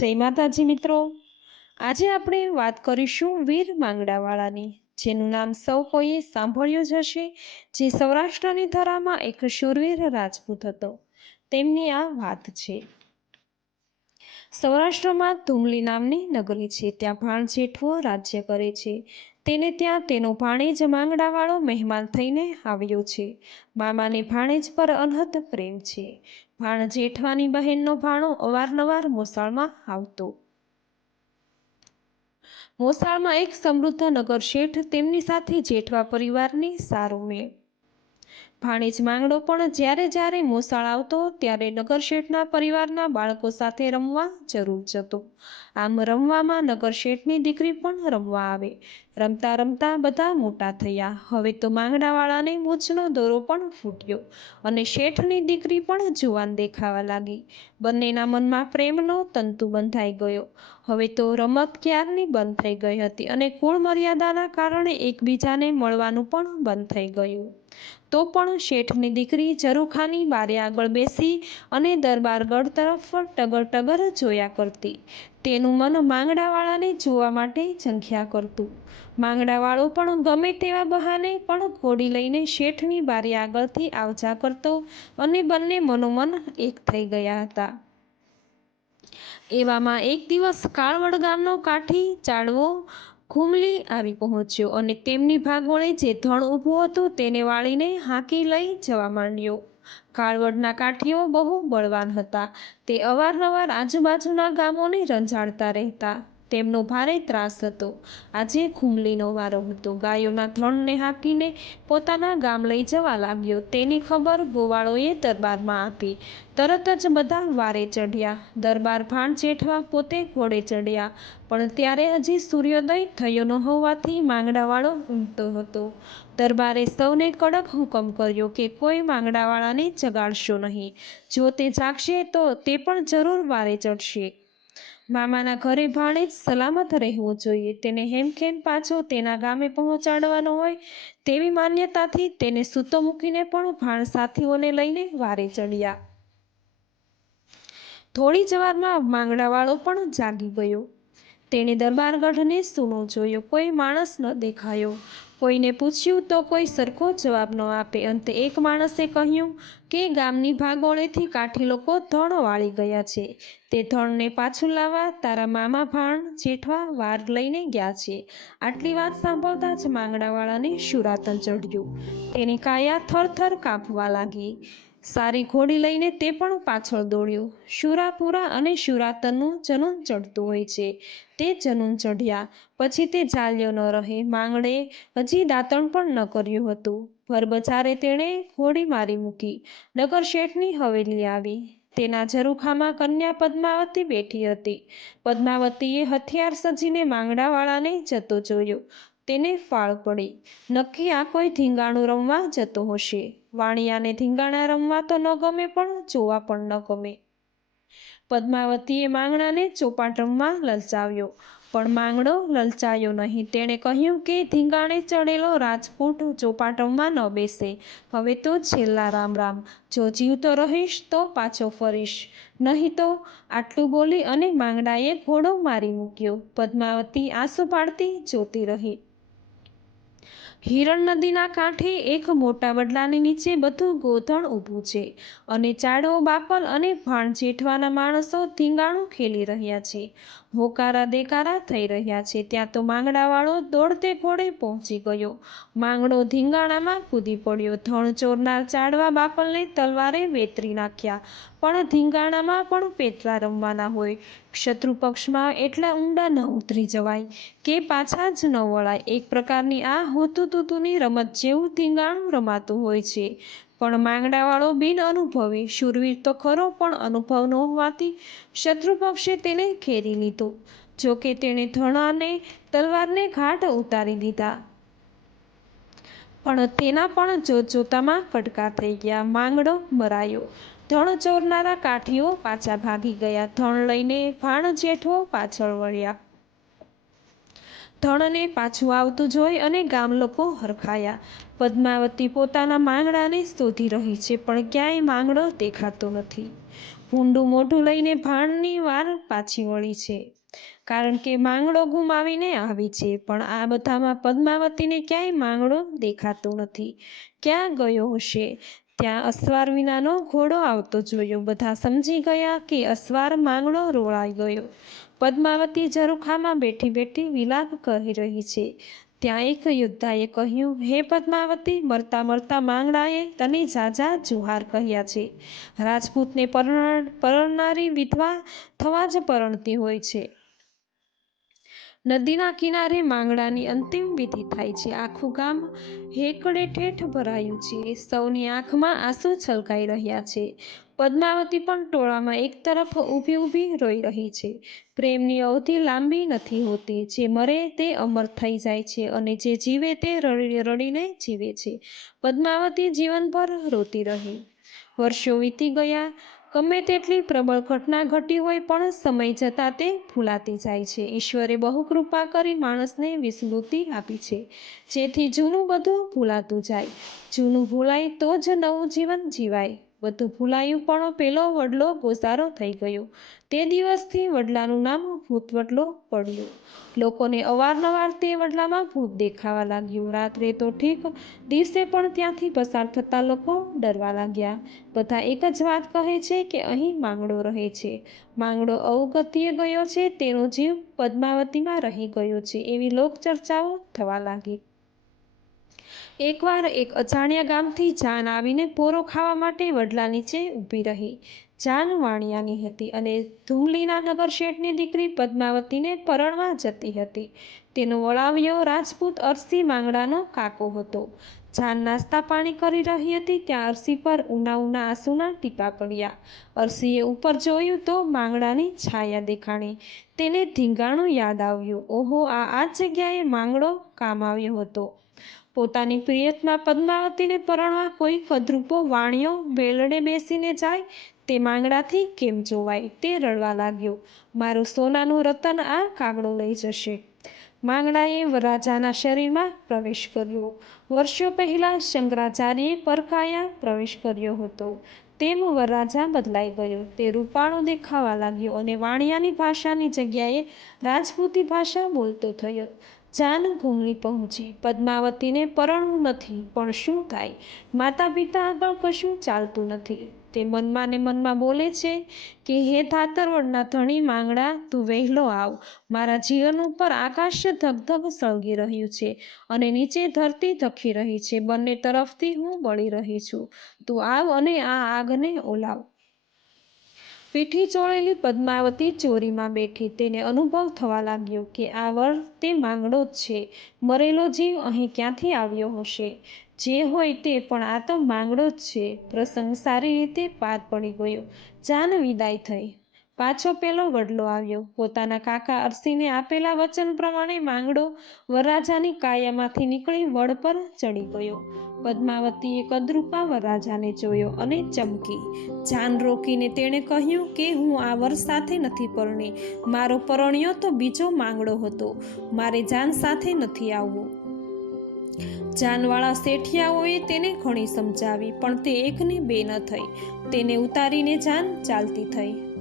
જય માતાજી મિત્રો. આજે આપણે વાત કરીશું વીર માંગડાવાળાની, જેનું નામ સૌ કોઈએ સાંભળ્યું જ હશે, જે સૌરાષ્ટ્રની ધરામાં એક શૂરવીર રાજપૂત હતો. તેમની આ વાત છે. સૌરાષ્ટ્રમાં ધુમલી નામની નગરી છે. ત્યાં ભાણ જેઠવો રાજ્ય કરે છે. તેને ત્યાં તેનો ભાણેજ માંગડાવાળો મહેમાન થઈને આવ્યો છે. મામાને ભાણેજ પર અનહદ પ્રેમ છે. ભાણ જેઠવાની બહેનનો ભાણો અવારનવાર મોસાળમાં આવતો. મોસાળમાં એક સમૃદ્ધ નગર શેઠ તેમની સાથે જેઠવા પરિવારની સારો મેળ. ભાણેજ માંગડો પણ જ્યારે જ્યારે મોસાળ આવતો ત્યારે નગર શેઠના પરિવારના બાળકો સાથે રમવા જરૂર જતો. આમ રમવામાં નગર શેઠની દીકરી પણ રમવા આવે. રમતા રમતા બધા મોટા થયા. હવે તો માંગડાવાળાને મૂછનો દોરો પણ ફૂટ્યો અને શેઠની દીકરી પણ જુવાન દેખાવા લાગી. બંનેના મનમાં પ્રેમનો તંતુ બંધાઈ ગયો. હવે તો રમત ક્યારની બંધ થઈ ગઈ હતી અને કુળ મર્યાદાના કારણે એકબીજાને મળવાનું પણ બંધ થઈ ગયું. તો પણ શેઠની દીકરી ઝરૂખાની બારે આગળ બેસી અને દરબારગઢ તરફ ટગર ટગર જોયા કરતી. તેનું મન માંગડાવાળાને જોવા માટે ઝંખ્યા કરતું. માંગડાવાળો પણ ગમે તેવા બહાને પણ ઘોડી લઈને શેઠની બારી આગળથી આવજા કરતો અને બંને મનોમન એક થઈ ગયા હતા. એવામાં એક દિવસ કાળવડ ગામનો કાઠી ચાડવો ઘુમલી આવી પહોંચ્યો અને તેમની ભાગોળે જે ધણ ઊભું હતું તેને વાળીને હાંકી લઈ જવા માંડ્યો. કાળવડના કાઠીઓ બહુ બળવાન હતા. તે અવારનવાર આજુબાજુના ગામોને રંજાડતા રહેતા. તેમનો ભારે ત્રાસ હતો. આજે ખુમલીનો વારો હતો. ગાયોના થણને હાંકીને પોતાના ગામ લઈ જવા લાગ્યો. તેની ખબર ગોવાળોએ દરબારમાં આપી. તરત જ બધા વારે ચઢ્યા. દરબાર ભાણ જેઠવા પોતે ઘોડે ચડ્યા પણ ત્યારે હજી સૂર્યોદય થયો ન હોવાથી માંગડાવાળો ઊંઘતો હતો. દરબારે સૌને કડક હુકમ કર્યો કે કોઈ માંગડાવાળાને જગાડશો નહીં. જો તે જાગશે તો તે પણ જરૂર વારે ચડશે મામાના ઘરે ભાણે સલામત રહેવો જોઈએ. તેને હેમખેમ પાછો તેના ગામે પહોંચાડવાનો હોય તેવી માન્યતાથી તેને સૂતો મૂકીને પણ ભાણ સાથીઓને લઈને વારે ચડ્યા. થોડી જવારમાં વારમાં માંગડાવાળો પણ જાગી ગયો. તેણે દરબારગઢને સૂનો જોયો. કોઈ માણસ ન દેખાયો. કોઈને પૂછ્યું તો કોઈ સરખો જવાબ ન આપે. અંતે એક માણસે કહ્યું કે ગામની ભાગોળેથી કાઠી લોકો ધણ વાળી ગયા છે. તે ધણને પાછું લાવવા તારા મામા ભાણ જેઠવા વાર લઈને ગયા છે. આટલી વાત સાંભળતા જ માંગડાવાળાને શુરાતન ચઢ્યું. તેની કાયા થરથર કાંપવા લાગી. સારી ઘોડી લઈને તે પણ પાછળ દોડ્યો. શુરાપુરા અને શુરાતનનું જનૂન ચડતું હોય છે. તે જનૂન ચઢ્યા. પછી તે ચાલ્યો ન રહે. માંગડે હજી દાંતણ પણ ન કર્યું હતું. ભરબજારે તેણે ઘોડી મારી મૂકી. નગર શેઠની હવેલી આવી. તેના ઝરૂખામાં કન્યા પદ્માવતી બેઠી હતી. પદ્માવતીએ હથિયાર સજીને માંગડાવાળાને જતો જોયો. તેને ફાળ પડી. નક્કી આ કોઈ ધીંગાણું રમવા જતો હશે. વાણિયાને ધીંગાણા રમવા તો ન ગમે પણ જોવા પણ ન ગમે. પદ્માવતીએ માંગણાને ચોપાટ રમવા લલચાવ્યો, પણ માંગડો લલચાયો નહીં. તેણે કહ્યું કે ધીંગાણે ચડેલો રાજપૂત ચોપાટ રમવા ન બેસે. હવે તો છેલ્લા રામ રામ. જો જીવતો રહીશ તો પાછો ફરીશ. નહીં તો આટલું બોલી અને માંગડાએ ઘોડો મારી મૂક્યો. પદ્માવતી આંસુ પાડતી જોતી રહી. હિરણ નદીના કાંઠે એક મોટા વડલાની નીચે બધું ગોધણ ઊભું છે અને ચાડો બાપલ અને ભાણ જેઠવાના માણસો ધીંગાણું ખેલી રહ્યા છે. હોકારા દેકારા થઈ રહ્યા છે. ત્યાં તો માંગડાવાળો દોડતે ઘોડે પહોંચી ગયો. માંગડો ધીંગાણામાં કૂદી પડ્યો. ધણ ચોરનાર ચાડવા બાપલને તલવારે વેતરી નાખ્યા. પણ ધીંગાણામાં પણ પેટલા રમવાના હોય. શત્રુ પક્ષમાં એટલા ઊંડા ન ઉતરી જવાય કે પાછા જ ન વળાય. એક પ્રકારની આ હોતું તૂતુની રમત જેવું ધીંગાણું રમાતું હોય છે. પણ માંગડાવાળો બિન અનુભવી શૂરવીર તો ખરો પણ અનુભવ ન હોવાથી શત્રુપક્ષે તેને ઘેરી લીધો જોકે તેણે ધણાને, તલવારને ઘાટ ઉતારી દીધા. પણ તેના પણ જોતજોતામાં ફટકા થઈ ગયા. માંગડો મરાયો. ધણ ચોરનારા કાઠીઓ પાછા ભાગી ગયા. ધણ લઈને ભાણ જેઠો પાછળ વળ્યા. ધણને પાછું આવતું જોઈ અને ગામ લોકો હરખાયા. પદ્માવતી પોતાના માંગડાને શોધી રહી છે, પણ ક્યાંય માંગડો દેખાતો નથી. ભૂંડું મોઢું લઈને ભાણની વાર પાછી વળી છે, કારણ કે માંગડો ગુમાવીને આવી છે, પણ આ બધામાં પદ્માવતીને ક્યાંય માંગડો દેખાતો નથી. ક્યાં ગયો હશે? ત્યાં અસવાર વિનાનો ઘોડો આવતો જોયો. બધા સમજી ગયા કે અસવાર માંગડો રોળાઈ ગયો. પદ્માવતી ઝરૂખામાં બેઠી બેઠી વિલાપ કરી રહી છે ત્યાં એક યોદ્ધાએ કહ્યું, હે પદ્માવતી, મરતા મરતા માંગડાએ તને ઝાઝા જુહાર કહ્યા છે. રાજપૂતને પરણનારી વિધવા થવા જ પરણતી હોય છે. નદીના કિનારે માંગડાની અંતિમ વિધિ થાય છે. આખું ગામ હેકડે ઠેઠ ભરાયું છે. સૌની આંખમાં આંસુ છલકાઈ રહ્યા છે. પદ્માવતી પણ ટોળામાં એક તરફ ઊભી ઊભી રોઈ રહી છે. પ્રેમની અવધિ લાંબી નથી હોતી. જે મરે તે અમર થઈ જાય છે અને જે જીવે તે રડી રડીને જીવે છે. પદ્માવતી જીવનભર રોતી રહી. વર્ષો વીતી ગયા. ગમે તેટલી પ્રબળ ઘટના ઘટી હોય પણ સમય જતાં તે ભૂલાતી જાય છે. ઈશ્વરે બહુ કૃપા કરી માણસને વિસ્મૃતિ આપી છે. જેથી જૂનું બધું ભૂલાતું જાય. જૂનું ભૂલાય તો જ નવું જીવન જીવાય. બધું ભૂલાયું પણ પેલો વડલો ગોસારો થઈ ગયો. તે દિવસથી વડલાનું નામ ભૂતવડલો પડ્યું. લોકોને અવારનવાર તે વડલામાં ભૂત દેખાવા લાગ્યું. રાત્રે તો ઠીક, દિવસે પણ ત્યાંથી પસાર થતા લોકો ડરવા લાગ્યા. બધા એક જ વાત કહે છે કે અહીં માંગડો રહે છે. માંગડો અવગતિએ ગયો છે, તેનો જીવ પદ્માવતીમાં રહી ગયો છે, એવી લોકચર્ચાઓ થવા લાગી. એકવાર એક અજાણ્યા ગામથી જાન આવીને પોરો ખાવા માટે વડલા નીચે ઊભી રહી. જાન વાણિયાની હતી અને ધુમલીના નગર શેઠની દીકરી પદ્માવતીને પરણવા જતી હતી. તેનો વળાવ્યો રાજપૂત અરસી માંગડાનો કાકો હતો. જાન નાસ્તા પાણી કરી રહી હતી ત્યાં અરસી પર ઉના ઉના આંસુના ટીપા પડ્યા. અરસીએ ઉપર જોયું તો માંગડાની છાયા દેખાણી. તેને ધીંગાણું યાદ આવ્યું. ઓહો, આ આ જગ્યાએ માંગડો કામ આવ્યો હતો. પોતાની પ્રિયતમા પદ્માવતીને પરણવા કોઈ કદરૂપો વાણિયો વેલણે બેસીને જાય તે માંગડાથી કેમ જોવાય તે રડવા લાગ્યો. મારું સોનાનું રતન આ કાગડો લઈ જશે. માંગડાએ વરરાજાના શરીરમાં પ્રવેશ કર્યો. વર્ષો પહેલાં શંકરાચાર્યે પરકાયા પ્રવેશ કર્યો હતો. તેમ વરરાજા બદલાઈ ગયો. તે રૂપાળો દેખાવા લાગ્યો અને વાણિયાની ભાષાની જગ્યાએ રાજપૂતી ભાષા બોલતો થયો. જાન ઘૂમલી પહોંચી. પદ્માવતીને પરણવું નથી, પણ શું થાય માતા પિતા આગળ કશું ચાલતું નથી. તે મનમાં ને મનમાં બોલે છે કે, હે થાતરવડના ધણી માંગડા, તું વહેલો આવ. મારા જીવન ઉપર આકાશ ધગધગ સળગી રહ્યું છે અને નીચે ધરતી ધખી રહી છે. બંને તરફથી હું બળી રહી છું. તું આવ અને આ આગને ઓલાવ. પીઠી ચોળેલી પદ્માવતી ચોરીમાં બેઠી. તેને અનુભવ થવા લાગ્યો કે આ વર તે માંગડો જ છે. મરેલો જીવ અહીં ક્યાંથી આવ્યો હશે? જે હોય તે પણ આ તો માંગડો જ છે. પ્રસંગ સારી રીતે પાર પડી ગયો. જાન વિદાય થઈ. પાછો પેલો વડલો આવ્યો. પોતાના કાકા અરસીને આપેલા વચન પ્રમાણે માંગડો વરરાજાની કાયામાંથી નીકળી વડ પર ચડી ગયો. પદ્માવતીએ કદરૂપા વરરાજાને જોયો અને ચમકી. જાન રોકીને તેણે કહ્યું કે હું આ વર સાથે નથી પરણી. મારો પરણ્યો તો બીજો માંગડો હતો. મારે જાન સાથે નથી આવવું. જાનવાળા શેઠિયાઓએ તેને ઘણી સમજાવી, પણ તે એકને બે ન થઈ. તેને ઉતારીને જાન ચાલતી થઈ.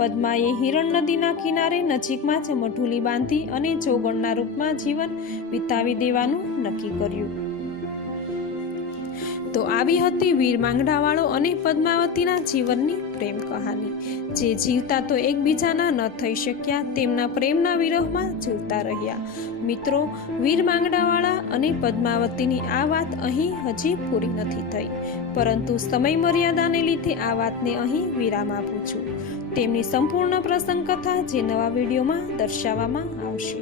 પદ્માએ હિરણ નદીના કિનારે નજીકમાં જ મઢુલી બાંધી અને જોગણના રૂપમાં જીવન વિતાવી દેવાનું નક્કી કર્યું. તો આવી હતી વીર માંગડાવાળો અને પદ્માવતીના જીવનની પ્રેમ કહાની. જે જીવતા તો એકબીજાના ન થઈ શક્યા, તેમના પ્રેમના વિરહમાં જીવતા રહ્યા. મિત્રો, વીર માંગડાવાળા અને પદ્માવતીની આ વાત અહીં હજી પૂરી નથી થઈ. પરંતુ સમય મર્યાદાને લીધે આ વાતને અહીં વિરામ આપું છું. તેમની સંપૂર્ણ પ્રસંગ કથા જે નવા વિડીયોમાં દર્શાવવામાં આવશે.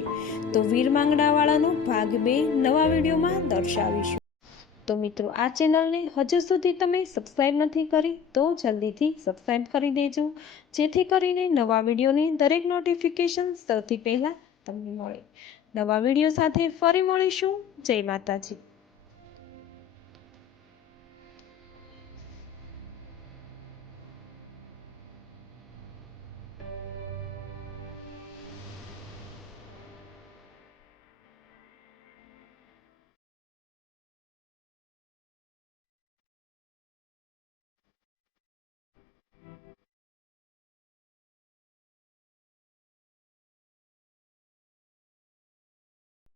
તો વીર માંગડાવાળાનો ભાગ બે નવા વિડીયોમાં દર્શાવીશું. તો મિત્રો, આ ચેનલને હજુ સુધી તમે સબસ્ક્રાઈબ નથી કરી તો જલ્દીથી સબસ્ક્રાઈબ કરી દેજો, જેથી કરીને નવા વિડીયોની દરેક નોટિફિકેશન સૌથી પહેલાં તમને મળે. નવા વીડિયો સાથે ફરી મળીશું. જય માતાજી.